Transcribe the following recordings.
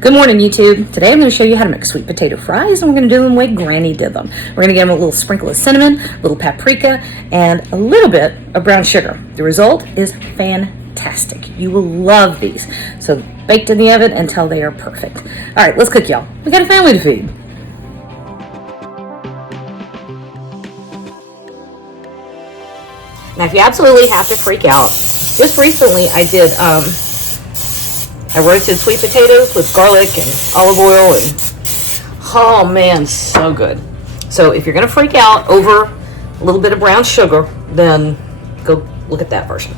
Good morning, YouTube. Today I'm going to show you how to make sweet potato fries, and we're going to do them the way Granny did them. We're going to give them a little sprinkle of cinnamon, a little paprika, and a little bit of brown sugar. The result is fantastic. You will love these. So baked in the oven until they are perfect. All right, let's cook, y'all. We got a family to feed. Now, if you absolutely have to freak out, just recently I did I roasted sweet potatoes with garlic and olive oil, and oh man, so good. So if you're gonna freak out over a little bit of brown sugar, then go look at that version.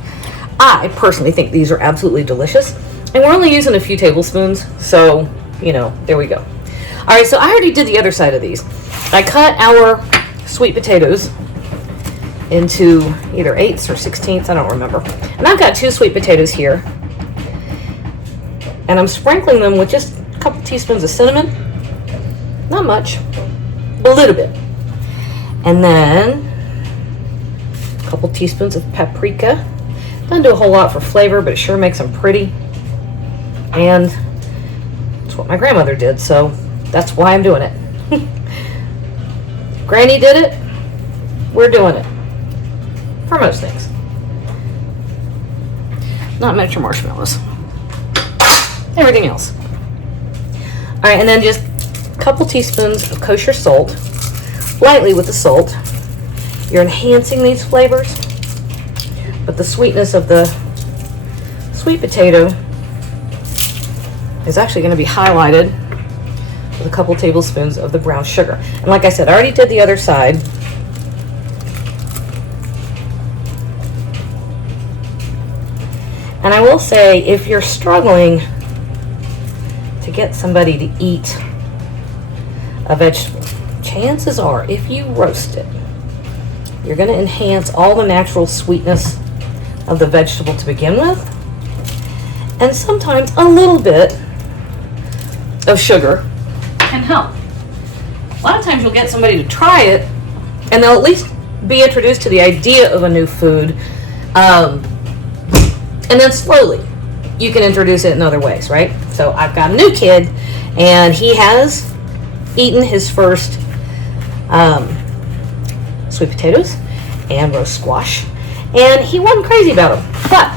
I personally think these are absolutely delicious, and we're only using a few tablespoons, so you know, there we go. All right, so I already did the other side of these. I cut our sweet potatoes into either 8ths or 16ths, I don't remember. And I've got 2 sweet potatoes here. And I'm sprinkling them with just a couple teaspoons of cinnamon. Not much, a little bit. And then a couple teaspoons of paprika. Doesn't do a whole lot for flavor, but it sure makes them pretty. And that's what my grandmother did, so that's why I'm doing it. Granny did it, we're doing it. For most things. Not miniature marshmallows. Everything else. All right, and then just a couple teaspoons of kosher salt, lightly with the salt. You're enhancing these flavors, but the sweetness of the sweet potato is actually going to be highlighted with a couple tablespoons of the brown sugar. And like I said, I already did the other side. And I will say, if you're struggling to get somebody to eat a vegetable, chances are, if you roast it, you're going to enhance all the natural sweetness of the vegetable to begin with. And sometimes a little bit of sugar can help. A lot of times you'll get somebody to try it, and they'll at least be introduced to the idea of a new food. And then slowly, you can introduce it in other ways, right? So I've got a new kid, and he has eaten his first sweet potatoes and roast squash, and he wasn't crazy about them, but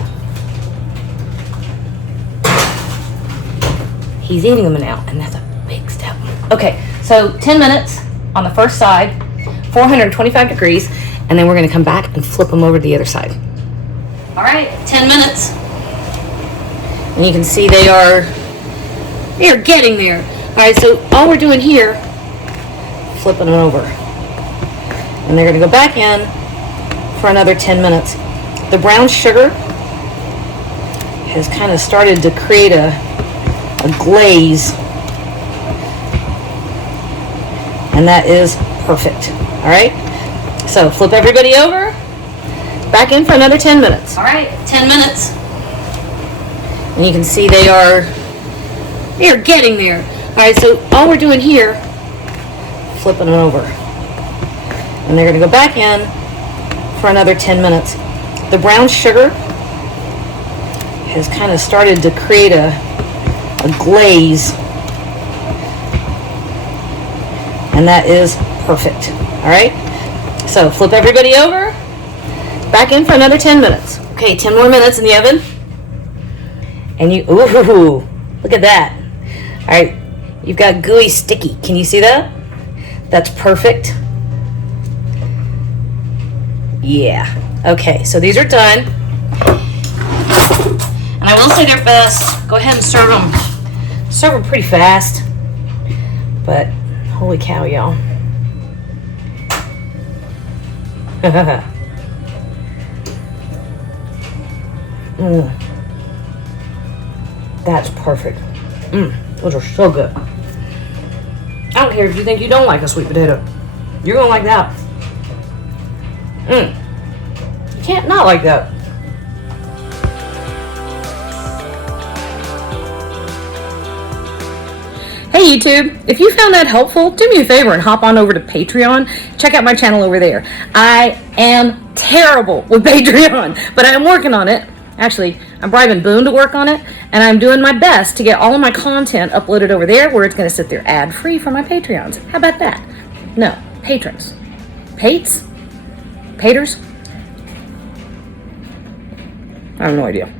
he's eating them now, and that's a big step. Okay, so 10 minutes on the first side, 425 degrees, and then we're going to come back and flip them over to the other side. All right, 10 minutes. And you can see they are getting there. All right, so all we're doing here, flipping them over. And they're gonna go back in for another 10 minutes. The brown sugar has kind of started to create a glaze. And that is perfect, all right? So flip everybody over. Back in for another 10 minutes. All right, 10 minutes. And you can see they are getting there. All right, so all we're doing here, flipping them over. And they're gonna go back in for another 10 minutes. The brown sugar has kind of started to create a glaze. And that is perfect, all right? So flip everybody over. Back in for another 10 minutes. Okay, 10 more minutes in the oven. And ooh, look at that. All right, you've got gooey sticky. Can you see that? That's perfect. Yeah. Okay, so these are done. And I will say they're best. Go ahead and serve them. Serve them pretty fast. But holy cow, y'all. That's perfect. Those are so good. I don't care if you think you don't like a sweet potato. You're gonna like that. You can't not like that. Hey YouTube, if you found that helpful, do me a favor and hop on over to Patreon. Check out my channel over there. I am terrible with Patreon, but I'm working on it. Actually, I'm bribing Boone to work on it, and I'm doing my best to get all of my content uploaded over there where it's going to sit there ad-free for my Patreons. How about that? No, patrons. Pates? Paters? I have no idea.